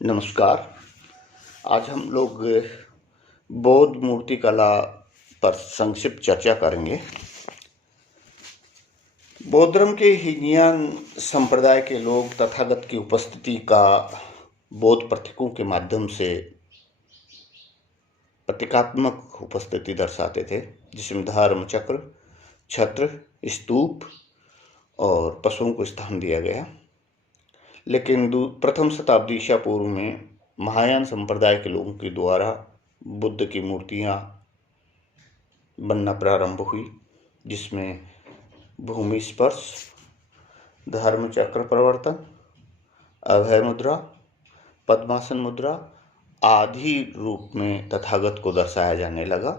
नमस्कार। आज हम लोग बौद्ध मूर्ति कला पर संक्षिप्त चर्चा करेंगे। बौद्ध धर्म के हीनयान संप्रदाय के लोग तथागत की उपस्थिति का बौद्ध प्रतीकों के माध्यम से प्रतीकात्मक उपस्थिति दर्शाते थे, जिसमें धर्म चक्र, छत्र, स्तूप और पशुओं को स्थान दिया गया। लेकिन प्रथम शताब्दी ईसा पूर्व में महायान संप्रदाय के लोगों के द्वारा बुद्ध की मूर्तियां बनना प्रारंभ हुई, जिसमें भूमि स्पर्श, धर्म चक्र प्रवर्तन, अभय मुद्रा, पद्मासन मुद्रा आदि रूप में तथागत को दर्शाया जाने लगा।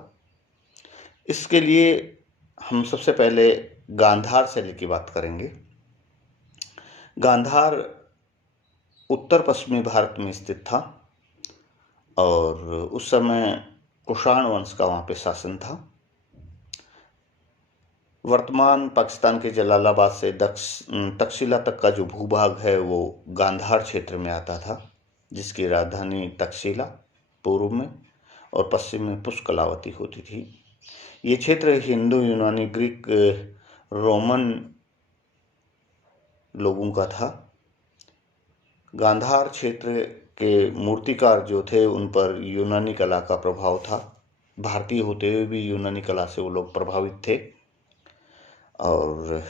इसके लिए हम सबसे पहले गांधार शैली की बात करेंगे। गांधार उत्तर पश्चिमी भारत में स्थित था और उस समय कुषाण वंश का वहाँ पे शासन था। वर्तमान पाकिस्तान के जलालाबाद से तक्षशिला तक का जो भूभाग है वो गांधार क्षेत्र में आता था, जिसकी राजधानी तक्षशिला पूर्व में और पश्चिम में पुष्कलावती होती थी। ये क्षेत्र हिंदू, यूनानी, ग्रीक, रोमन लोगों का था। गांधार क्षेत्र के मूर्तिकार जो थे उन पर यूनानी कला का प्रभाव था। भारतीय होते हुए भी यूनानी कला से वो लोग प्रभावित थे और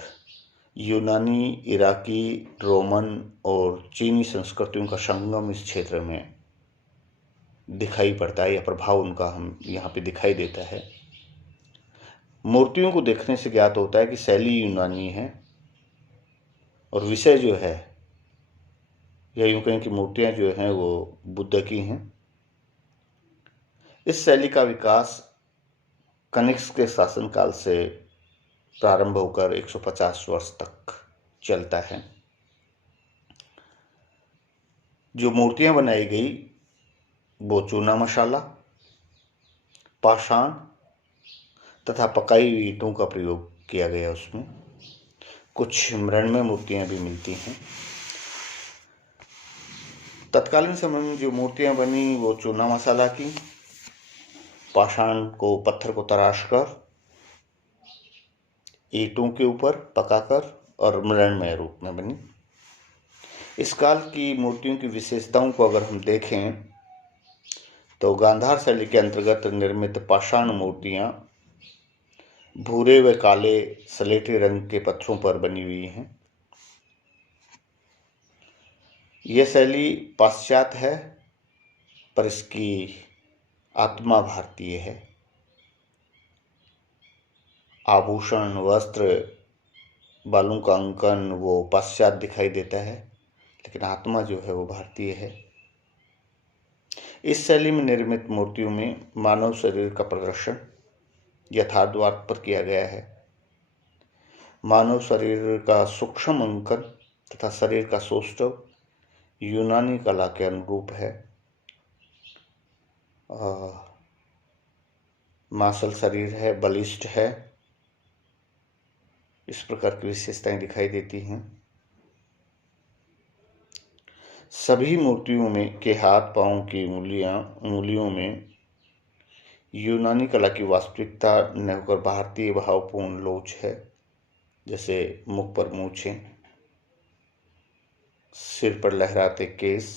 यूनानी, इराकी, रोमन और चीनी संस्कृतियों का संगम इस क्षेत्र में दिखाई पड़ता है, या प्रभाव उनका हम यहाँ पे दिखाई देता है। मूर्तियों को देखने से ज्ञात होता है कि शैली यूनानी है और विषय जो है, या यूं कहें कि मूर्तियां जो हैं वो बुद्ध की हैं। इस शैली का विकास कनिष्क के शासनकाल से प्रारंभ होकर 150 वर्ष तक चलता है। जो मूर्तियां बनाई गई वो चूना मसाला, पाषाण तथा पकाई हुई ईंटों का प्रयोग किया गया। उसमें कुछ मृण्मय मूर्तियां भी मिलती हैं। तत्कालीन समय में जो मूर्तियां बनी वो चूना मसाला की, पाषाण को, पत्थर को तराश कर ईंटों के ऊपर पकाकर और मृण्मय रूप में बनी। इस काल की मूर्तियों की विशेषताओं को अगर हम देखें तो गांधार शैली के अंतर्गत निर्मित पाषाण मूर्तियां भूरे व काले सलेटी रंग के पत्थरों पर बनी हुई हैं। यह शैली पाश्चात्य है, पर इसकी आत्मा भारतीय है। आभूषण, वस्त्र, बालों का अंकन वो पाश्चात्य दिखाई देता है, लेकिन आत्मा जो है वो भारतीय है। इस शैली में निर्मित मूर्तियों में मानव शरीर का प्रदर्शन यथार्थवाद पर किया गया है। मानव शरीर का सूक्ष्म अंकन तथा शरीर का सौष्ठव यूनानी कला के अनुरूप है। मांसल शरीर है, बलिष्ठ है, इस प्रकार की विशेषताएं दिखाई देती हैं। सभी मूर्तियों में के हाथ पांव की उंगलियों में यूनानी कला की वास्तविकता न होकर भारतीय भावपूर्ण लोच है, जैसे मुख पर मूछें, सिर पर लहराते केस,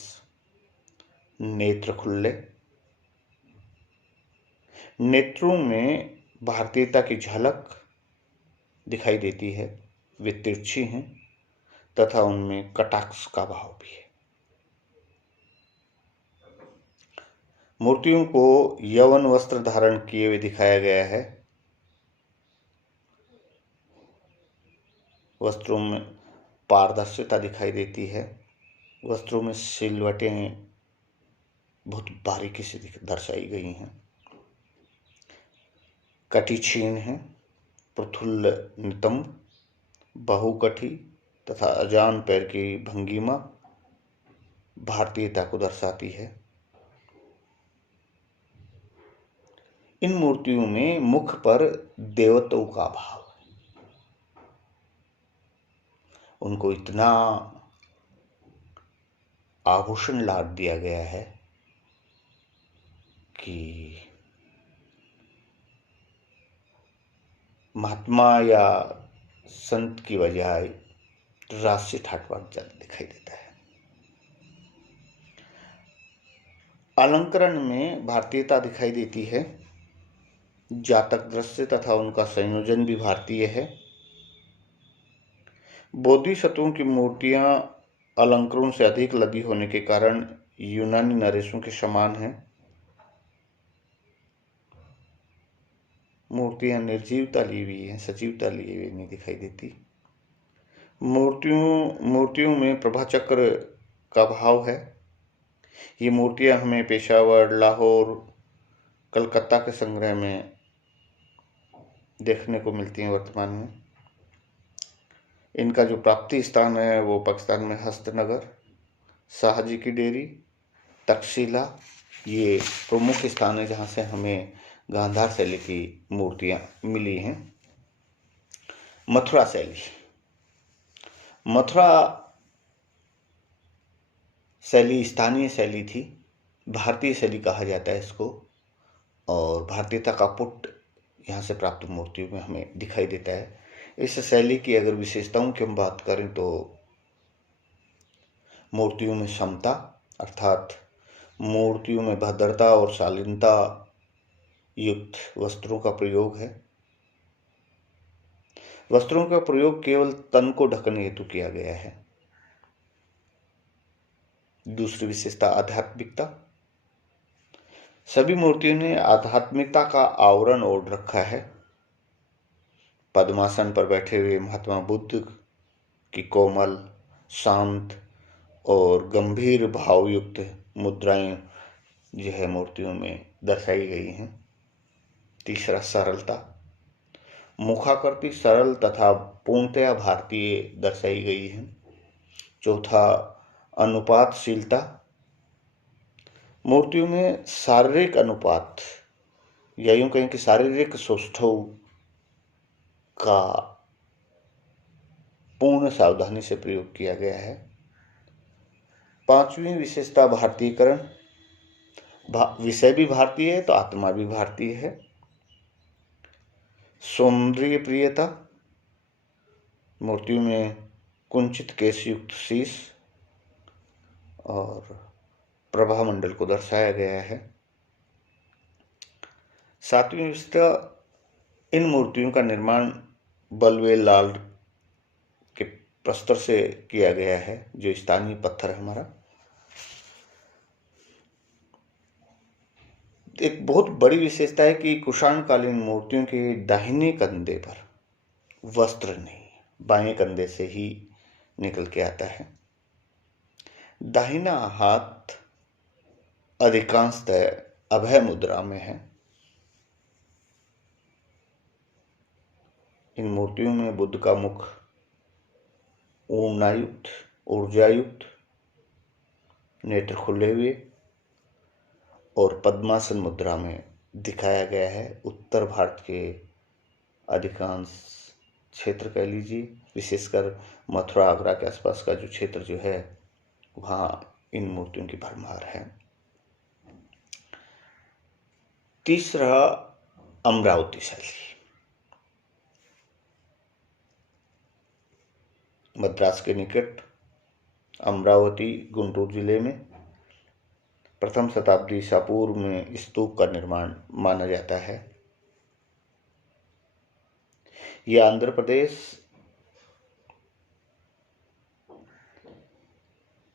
नेत्र खुले। नेत्रों में भारतीयता की झलक दिखाई देती है। वे तिरछी हैं तथा उनमें कटाक्ष का भाव भी है। मूर्तियों को यवन वस्त्र धारण किए हुए दिखाया गया है। वस्त्रों में पारदर्शिता दिखाई देती है। वस्त्रों में सिलवटें बहुत बारीकी से दर्शाई गई हैं। कटी छीन है, प्रफुल्ल नितंब, बहुकठी तथा अजान पैर की भंगिमा भारतीयता को दर्शाती है। इन मूर्तियों में मुख पर देवत्व का भाव है। उनको इतना आभूषण लाद दिया गया है कि महात्मा या संत की बजाय राष्ट्रीय ठाटबाट ज्यादा दिखाई देता है। अलंकरण में भारतीयता दिखाई देती है। जातक दृश्य तथा उनका संयोजन भी भारतीय है। बोधिसत्वों की मूर्तियां अलंकरणों से अधिक लदी होने के कारण यूनानी नरेशों के समान हैं। मूर्तियां निर्जीवता ली हुई हैं, सजीवता ली हुई नहीं दिखाई देती। मूर्तियों में प्रभा चक्र का भाव है। ये मूर्तियां हमें पेशावर, लाहौर, कलकत्ता के संग्रह में देखने को मिलती हैं वर्तमान में। इनका जो प्राप्ति स्थान है वो पाकिस्तान में हस्तनगर, शाहजी की डेरी, तक्षशिला, ये प्रमुख स्थान है जहाँ से हमें गांधार शैली की मूर्तियां मिली हैं। मथुरा शैली, मथुरा शैली स्थानीय शैली थी, भारतीय शैली कहा जाता है इसको, और भारतीयता का पुट यहाँ से प्राप्त मूर्तियों में हमें दिखाई देता है। इस शैली की अगर विशेषताओं की हम बात करें तो मूर्तियों में समता अर्थात मूर्तियों में भद्रता और शालीनता युक्त वस्त्रों का प्रयोग है। वस्त्रों का प्रयोग केवल तन को ढकने हेतु किया गया है। दूसरी विशेषता आध्यात्मिकता। सभी मूर्तियों ने आध्यात्मिकता का आवरण ओढ़ रखा है। पद्मासन पर बैठे हुए महात्मा बुद्ध की कोमल, शांत और गंभीर भावयुक्त मुद्राएं जो है मूर्तियों में दर्शाई गई हैं। तीसरा सरलता, मुखाकृति सरल तथा पूर्णतया भारतीय दर्शाई गई है। चौथा अनुपातशीलता, मूर्तियों में शारीरिक अनुपात या यूं कहें कि शारीरिक सौष्ठव का पूर्ण सावधानी से प्रयोग किया गया है। पांचवी विशेषता भारतीयकरण, विषय भी भारतीय है तो आत्मा भी भारतीय है। सौंदर्य प्रियता, मूर्तियों में कुंचित केश युक्त शीश और प्रभामंडल को दर्शाया गया है। सातवीं विशेषता, इन मूर्तियों का निर्माण बलवेल लाल के प्रस्तर से किया गया है, जो स्थानीय पत्थर है हमारा। एक बहुत बड़ी विशेषता है कि कुषाणकालीन मूर्तियों के दाहिने कंधे पर वस्त्र नहीं, बाएं कंधे से ही निकल के आता है। दाहिना हाथ अधिकांशतः अभय मुद्रा में है। इन मूर्तियों में बुद्ध का मुख ऊर्जायुक्त, नेत्र खुले हुए और पद्मासन मुद्रा में दिखाया गया है। उत्तर भारत के अधिकांश क्षेत्र कह लीजिए, विशेषकर मथुरा आगरा के आसपास का जो क्षेत्र जो है वहाँ इन मूर्तियों की भरमार है। तीसरा अमरावती शैली, मद्रास के निकट अमरावती गुंटूर जिले में प्रथम शताब्दी ईसा पूर्व में स्तूप का निर्माण माना जाता है। यह आंध्र प्रदेश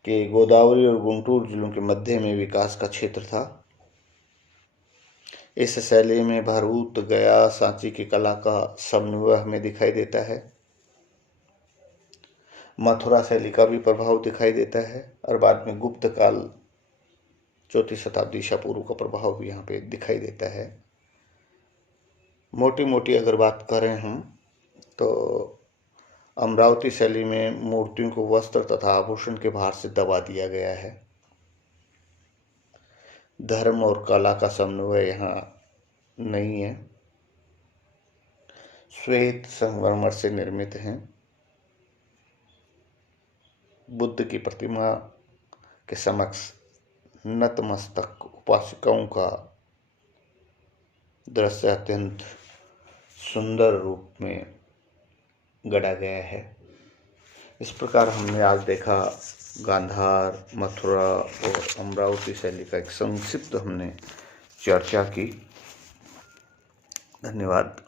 के गोदावरी और गुंटूर जिलों के मध्य में विकास का क्षेत्र था। इस शैली में भरूच, गया, सांची की कला का समन्वय हमें दिखाई देता है। मथुरा शैली का भी प्रभाव दिखाई देता है और बाद में गुप्त काल 4वीं शताब्दी ईसा पूर्व का प्रभाव भी यहाँ पे दिखाई देता है। मोटी मोटी अगर बात करें हम तो अमरावती शैली में मूर्तियों को वस्त्र तथा आभूषण के भार से दबा दिया गया है। धर्म और कला का समन्वय यहाँ नहीं है। श्वेत संगमरमर से निर्मित हैं। बुद्ध की प्रतिमा के समक्ष नतमस्तक उपासकों का दृश्य अत्यंत सुंदर रूप में गढ़ा गया है। इस प्रकार हमने आज देखा गांधार, मथुरा और अमरावती शैली का एक संक्षिप्त हमने चर्चा की। धन्यवाद।